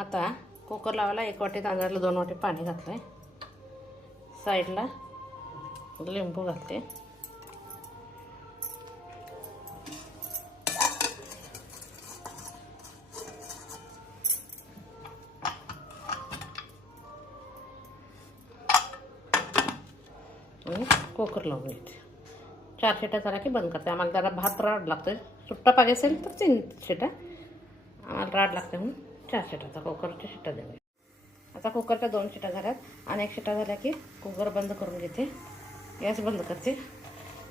आता कुकर लावायला 1 वाटी तांदळाला 2 वाटी पाणी घातलंय. साईडला लिंबू घालते. आणि कुकर लावून घेते. 4 शिट्या झाल्या की बंद करते. आम्हाला जरा भात राड लागतं. सुट्टा पाहिजे असेल तर 3 शिट्या. आम्हाला राड लागते म्हणून 4 शिट्या. कुकरच्या शिट्या देऊया. आता कुकरच्या 2 शिट्या झाल्यात आणि 1 शिट्या झाल्या की कुकर बंद करून घेते. गॅस बंद करते.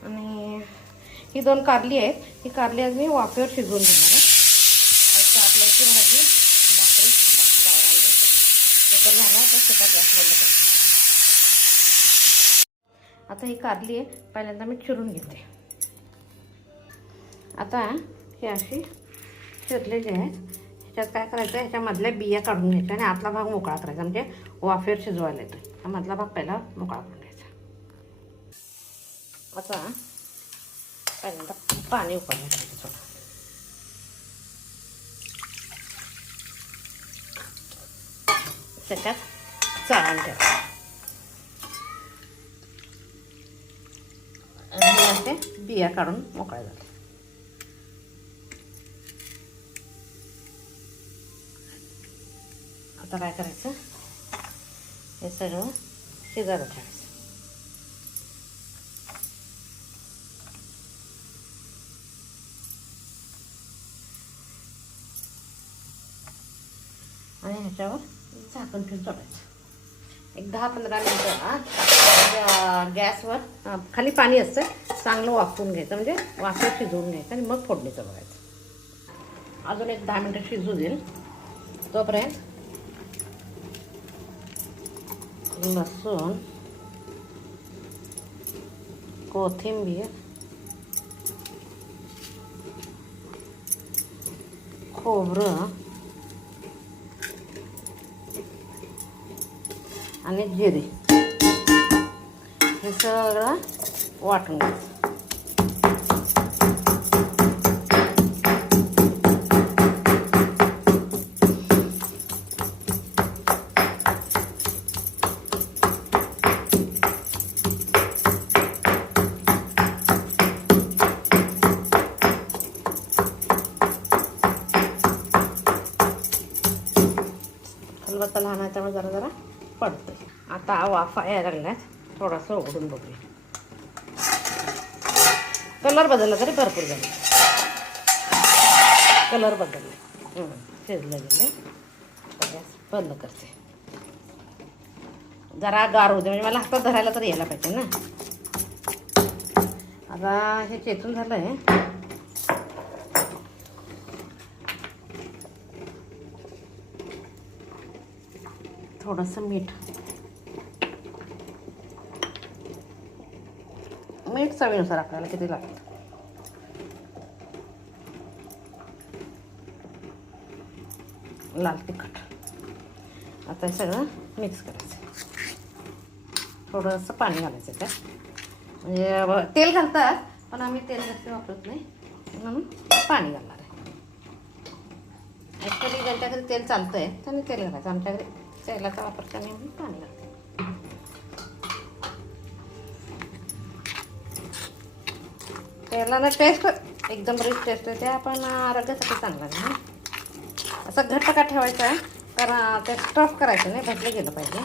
आणि ही 2 कारली आहेत. ही कारली आज मी वाफेवर शिजवून घेणार आहे. कारल्याची भाजी भाकरी गावरान द्यायचं. कुकर झाला तर शिट्या गॅस बंद करते. आता ही कारली आहे पहिल्यांदा मी चिरून घेते. आता ही अशी चिरलेली आहे. ह्याच्यात काय करायचं, ह्याच्यामधल्या बिया काढून घ्यायच्या आणि आतला भाग मोकळा करायचा. म्हणजे वाफेवर शिजवायला येतो. हा मधला भाग पहिला मोकळा करून घ्यायचा. आता पहिल्यांदा पाणी उकळायला घ्यायचं थोडं. त्याच्यात चाळण ठेवायचं आणि असे बिया काढून मोकळ्या झाल्या. आता काय करायचं, हे सगळं शिजायला ठेवायचं. आणि ह्याच्यावर झाकण ठेवून सोडायचं. एक 10-15 मिनिटं गॅसवर खाली पाणी असतं, चांगलं वाफवून घ्यायचं. म्हणजे वाफेवर शिजवून घ्यायचं आणि मग फोडणीचं बघायचं. अजून एक 10 मिनिटं शिजू देईल. तोपर्यंत लसूण, कोथिंबीर, खोबरं आणि जिरे हे सगळं वाटून घ्यायचं. खलबत्ता लहान आहे त्यामुळे जरा जरा पडते. आता वाफा यायला लागल्यात. थोडासा उघडून बघूया. कलर बदलला तरी भरपूर झाले. कलर बदलले. शिजले गेले. गॅस बंद करते. जरा गार होते म्हणजे मला हातात धरायला तर यायला पाहिजे ना. आता हे चेचून झालं आहे. थोडंसं मीठ चवीनुसार आपल्याला किती लागतं. लाल तिखट. आता हे सगळं मिक्स करायचं. थोडंसं पाणी घालायचं त्यात. म्हणजे तेल घालतात पण आम्ही तेल जास्त वापरत नाही म्हणून पाणी घालणार आहे. ॲक्च्युली ज्यांच्या घरी तेल चालतं आहे त्यांनी तेल घालायचं. आमच्या घरी तेलाचा वापर करणे म्हणून पाणी घालते. तेलाला टेस्ट एकदम रिच टेस्ट आहे. ते आपण आरोग्यासाठी चांगलं आहे ना. असं घट्ट का ठेवायचं आहे कारण ते स्टफ करायचं नाही, भजलं गेलं पाहिजे.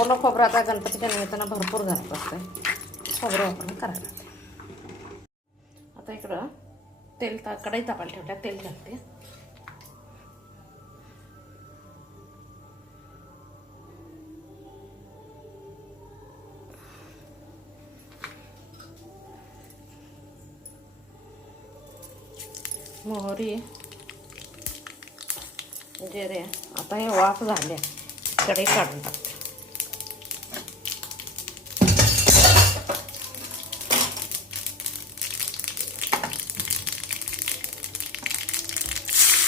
ओलं खोबरं आता गणपतीच्या निमित्तानं भरपूर घालत असते. खोबरं वापरून करायला लागते. आता इकडं तेल कढई तापायला ठेवल्या. तेल घालते. मोहरी, जिरे. आता हे वाफ झाले. कढई काढून टाकते.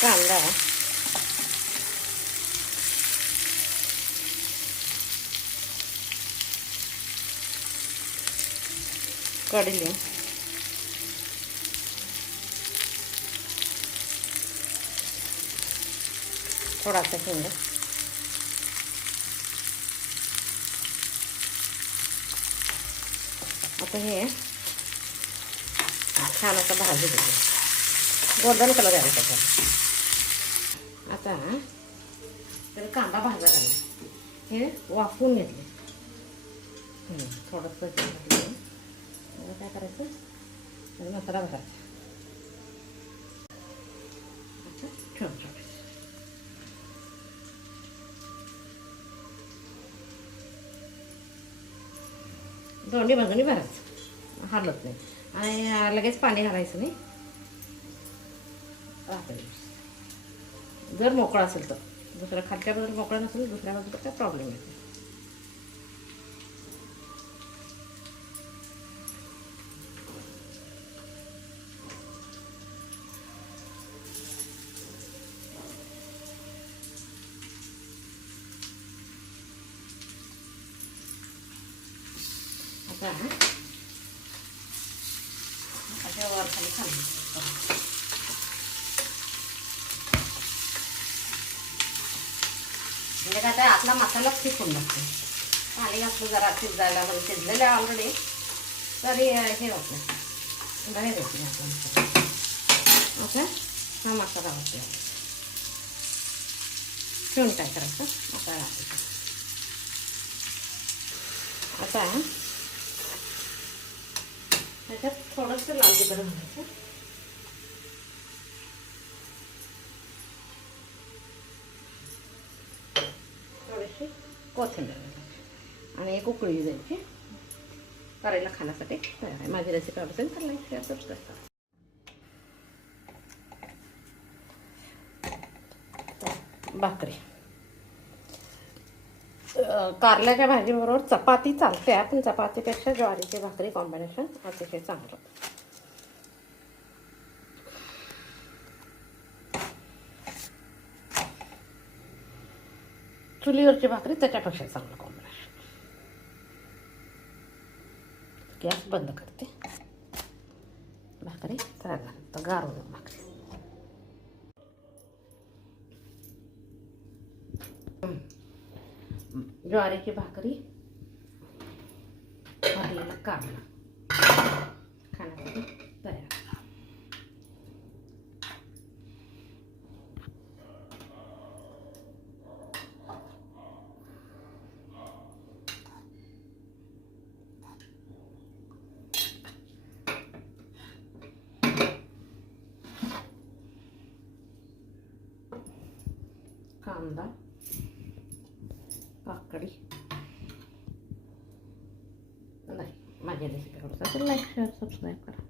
कांदा, कढी, थोडासा हिंग. आता हे छान असं भाजी घेतलं, गोल्डन कलर यायला त्याचा. आता तर कांदा भाजा घालला, हे वाफवून घेतले. थोडंसं घातलं. काय करायचं, मसाला भरायचा. छोटे छोटे दोन्ही बाजूनी भरायचं, हलत नाही. आणि लगेच पाणी घालायचं नाही. जर मोकळा असेल तर, दुसऱ्या खालच्या बाजूला मोकळा नसेल दुसऱ्या बाजूला काय प्रॉब्लेम येतो. आता अशा वर खाली खाली म्हणजे काय तर आपला मसाला शिकून लागतो. पाणी घातलं जरा शिजायला, म्हणजे शिजलेलं आहे ऑलरेडी, तरी हे होत नाही, बाहेर होत नाही आपला मसाला. ओके, हा मसाला होतो. ठेवून काय करायचं, मसाला घालायचा. आता त्याच्यात थोडंसं लाल तिखट घालायचं, थोडीशी कोथिंबीर घालायची आणि एक उकळी द्यायची. करायला खाण्यासाठी तयार आहे. माझी रेसिपी आवडते तर लाईक शेअर सबस्क्राईब करा. भाकरी कारल्याच्या भाजीबरोबर चपाती चालते, पण चपातीपेक्षा ज्वारीची भाकरी कॉम्बिनेशन अतिशय चांगलं. चुलीवरची भाकरी त्याच्यापेक्षा चांगलं कॉम्बिनेशन. गॅस बंद करते. भाकरी तर गार होईल भाकरी. ज्वारीची भाकरी, भरलेला कारला खाण्यासाठी तयार. कांदा, काकडी. नाही, माझ्या रेसिपी आवडतात तर लाईक शेअर सबस्क्राईब करा.